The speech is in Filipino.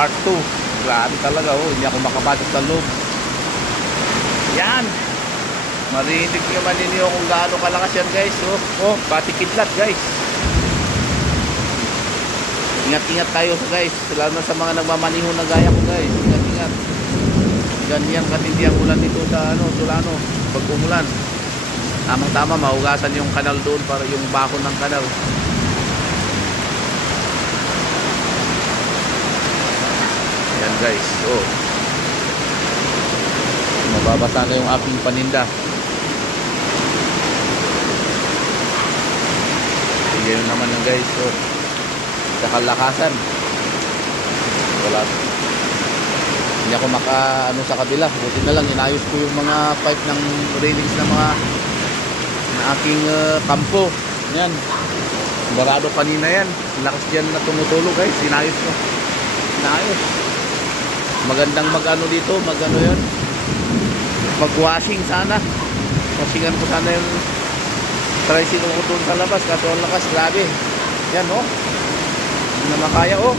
Part 2. Grabe talaga, oh. Hindi ako makapasok sa loob. Yan. Marinig naman ninyo kung gaano kalakas yan, guys. Oh, pati kidlat, guys. Ingat-ingat tayo, guys. Lalo na sa mga nagmamaniho na gaya ko, guys. Ingat-ingat. Ganyan katindi ang ulan dito sa Solano. Pag umulan. Tamang-tama, mahugasan yung kanal doon para yung bako ng kanal. Yan, guys. Oh. Mababasa na yung aking paninda. Ganyan naman yung guys. So, sa kalakasan. Wala. Hindi ako sa kabila. Buti na lang, inayos ko yung mga pipe ng railings na aking kampo. Yan. Barado kanina yan. Lakas dyan na tumutulog guys. Inayos ko. Inayos. Magandang dito. Yun. Mag-washing sana. Washingan ko sana yung tricycle ko doon sa labas. Kaso ang lakas. Grabe. Yan oh. Hindi na makaya oh.